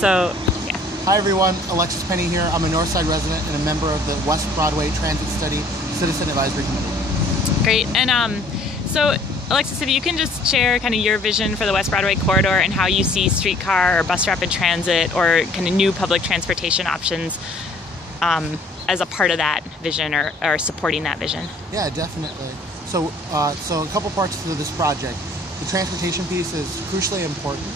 So, yeah. Hi everyone, Alexis Pennie here. I'm a Northside resident and a member of the West Broadway Transit Study Citizen Advisory Committee. Great. And so, Alexis, if you can just share kind of your vision for the West Broadway corridor and how you see streetcar or bus rapid transit or kind of new public transportation options as a part of that vision or supporting that vision. Yeah, definitely. So a couple parts to this project. The transportation piece is crucially important.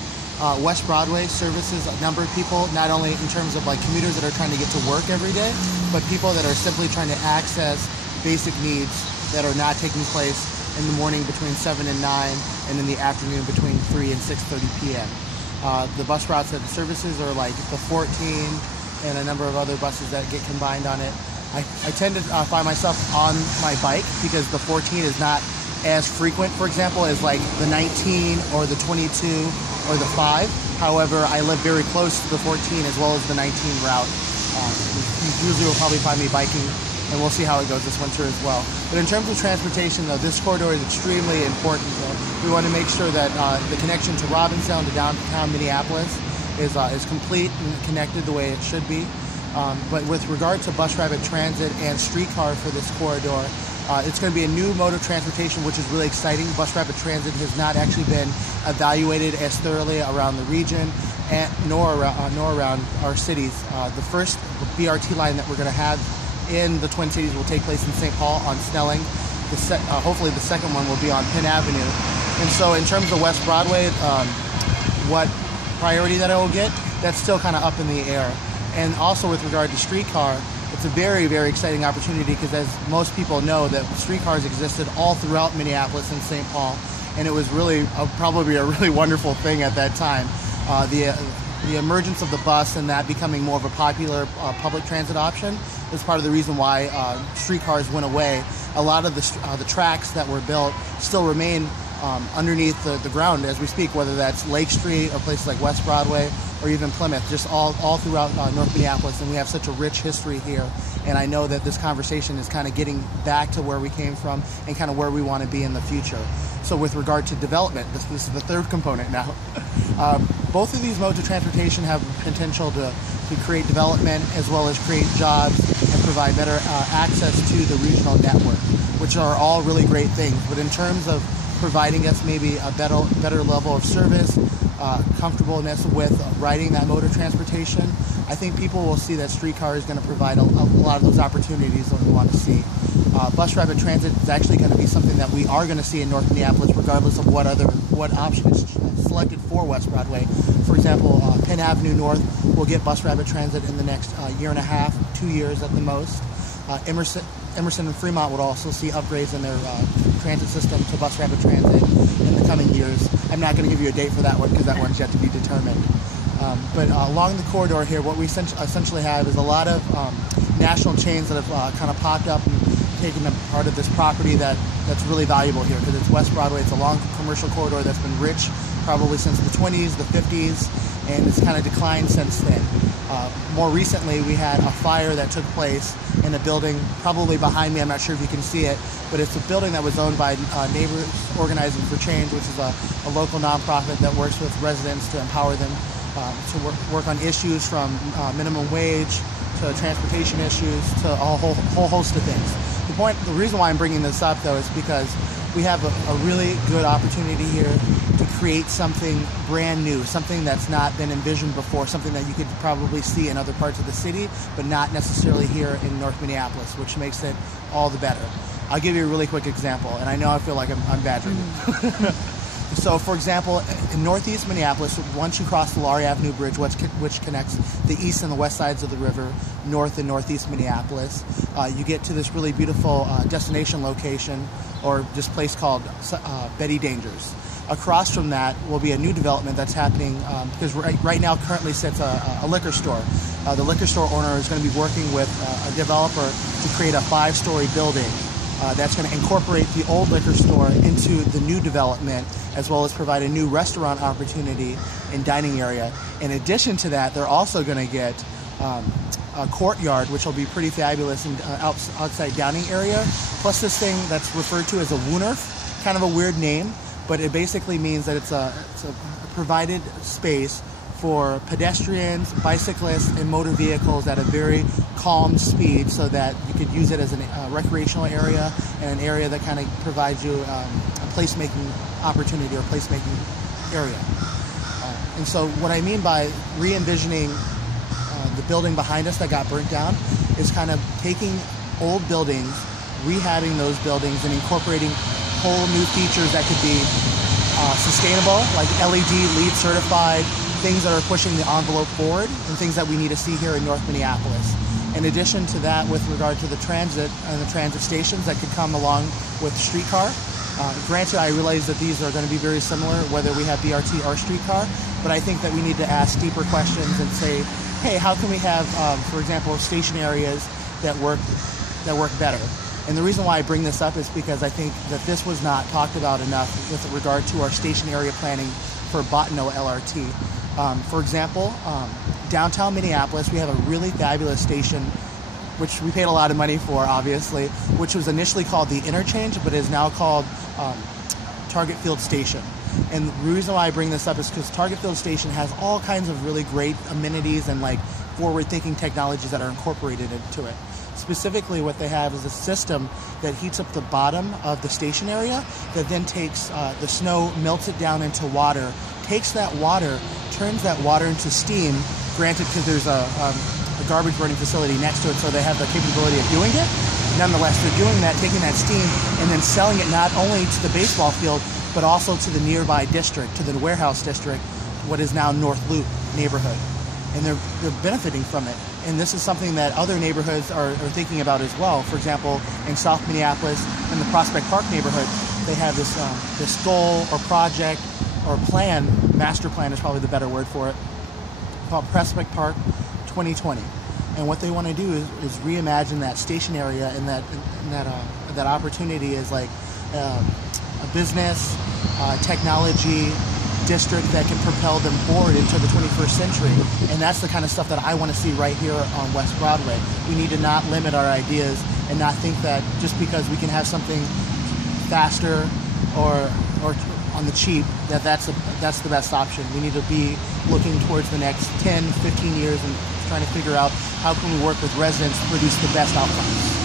West Broadway services a number of people, not only in terms of like commuters that are trying to get to work every day, but people that are simply trying to access basic needs that are not taking place in the morning between 7 and 9, and in the afternoon between 3 and 6:30 p.m. The bus routes that the services are like the 14 and a number of other buses that get combined on it. I tend to find myself on my bike because the 14 is not as frequent, for example, as like the 19 or the 22 or the 5. However, I live very close to the 14 as well as the 19 route. You usually will probably find me biking, and we'll see how it goes this winter as well. But in terms of transportation, though, this corridor is extremely important. We want to make sure that the connection to Robinson, to downtown Minneapolis, is complete and connected the way it should be. But with regard to bus rapid transit and streetcar for this corridor, it's going to be a new mode of transportation, which is really exciting. Bus rapid transit has not actually been evaluated as thoroughly around the region nor around our cities. The first BRT line that we're going to have in the Twin Cities will take place in St. Paul on Snelling. Hopefully the second one will be on Penn Avenue. And so in terms of West Broadway, what priority that I will get, that's still kind of up in the air. And also with regard to streetcar, it's a very, very exciting opportunity because as most people know that streetcars existed all throughout Minneapolis and St. Paul, and it was really probably a really wonderful thing at that time. The emergence of the bus and that becoming more of a popular public transit option is part of the reason why streetcars went away. A lot of the tracks that were built still remain underneath the ground as we speak, whether that's Lake Street or places like West Broadway or even Plymouth, just all throughout North Minneapolis. And we have such a rich history here. And I know that this conversation is kind of getting back to where we came from and kind of where we want to be in the future. So with regard to development, this is the third component now. Both of these modes of transportation have potential to create development as well as create jobs and provide better access to the regional network, which are all really great things. But in terms of providing us maybe a better level of service, comfortableness with riding that mode of transportation, I think people will see that streetcar is going to provide a lot of those opportunities that we want to see. Bus rapid transit is actually going to be something that we are going to see in North Minneapolis regardless of what option is selected for West Broadway. For example, Penn Avenue North will get bus rapid transit in the next year and a half, 2 years at the most. Emerson and Fremont would also see upgrades in their transit system to bus rapid transit in the coming years. I'm not going to give you a date for that one because that one's yet to be determined. But along the corridor here, what we essentially have is a lot of national chains that have kind of popped up and taken a part of this property that's really valuable here because it's West Broadway. It's a long commercial corridor that's been rich probably since the 20s, the 50s, and it's kind of declined since then. More recently, we had a fire that took place in a building probably behind me. I'm not sure if you can see it, but it's a building that was owned by Neighbors Organizing for Change, which is a local nonprofit that works with residents to empower them to work on issues from minimum wage to transportation issues to a whole host of things. The reason why I'm bringing this up, though, is because we have a really good opportunity here to create something brand new, something that's not been envisioned before, something that you could probably see in other parts of the city, but not necessarily here in North Minneapolis, which makes it all the better. I'll give you a really quick example, and I know I feel like I'm badgering you. So, for example, in northeast Minneapolis, once you cross the Laurie Avenue Bridge, which connects the east and the west sides of the river, north and northeast Minneapolis, you get to this really beautiful destination location, or this place called Betty Dangers. Across from that will be a new development that's happening because right now currently sits a liquor store. The liquor store owner is going to be working with a developer to create a 5-story building that's going to incorporate the old liquor store into the new development, as well as provide a new restaurant opportunity and dining area. In addition to that, they're also going to get a courtyard, which will be pretty fabulous, and outside dining area, plus this thing that's referred to as a Lunar, kind of a weird name, but it basically means that it's a provided space for pedestrians, bicyclists, and motor vehicles at a very calm speed, so that you could use it as a recreational area and an area that kind of provides you a placemaking opportunity or placemaking area. And so what I mean by re-envisioning the building behind us that got burnt down is kind of taking old buildings, rehabbing those buildings, and incorporating whole new features that could be sustainable, like LED, LEED certified, things that are pushing the envelope forward, and things that we need to see here in North Minneapolis. In addition to that, with regard to the transit and the transit stations that could come along with Streetcar, granted, I realize that these are going to be very similar, whether we have BRT or Streetcar, but I think that we need to ask deeper questions and say, hey, how can we have, for example, station areas that work better? And the reason why I bring this up is because I think that this was not talked about enough with regard to our station area planning for Bottineau LRT. For example, downtown Minneapolis, we have a really fabulous station, which we paid a lot of money for, obviously, which was initially called the Interchange, but is now called Target Field Station. And the reason why I bring this up is because Target Field Station has all kinds of really great amenities and like forward-thinking technologies that are incorporated into it. Specifically, what they have is a system that heats up the bottom of the station area that then takes the snow, melts it down into water, takes that water, turns that water into steam, granted because there's a garbage burning facility next to it, so they have the capability of doing it. Nonetheless, they're doing that, taking that steam, and then selling it not only to the baseball field, but also to the nearby district, to the warehouse district, what is now North Loop neighborhood. And they're benefiting from it. And this is something that other neighborhoods are thinking about as well. For example, in South Minneapolis, in the Prospect Park neighborhood, they have this goal or project or plan, master plan is probably the better word for it, called Prospect Park 2020. And what they want to do is reimagine that station area and that opportunity as like a business, technology district that can propel them forward into the 21st century. And that's the kind of stuff that I want to see right here on West Broadway. We need to not limit our ideas and not think that just because we can have something faster or on the cheap, that's the best option. We need to be looking towards the next 10, 15 years and trying to figure out how can we work with residents to produce the best outcomes.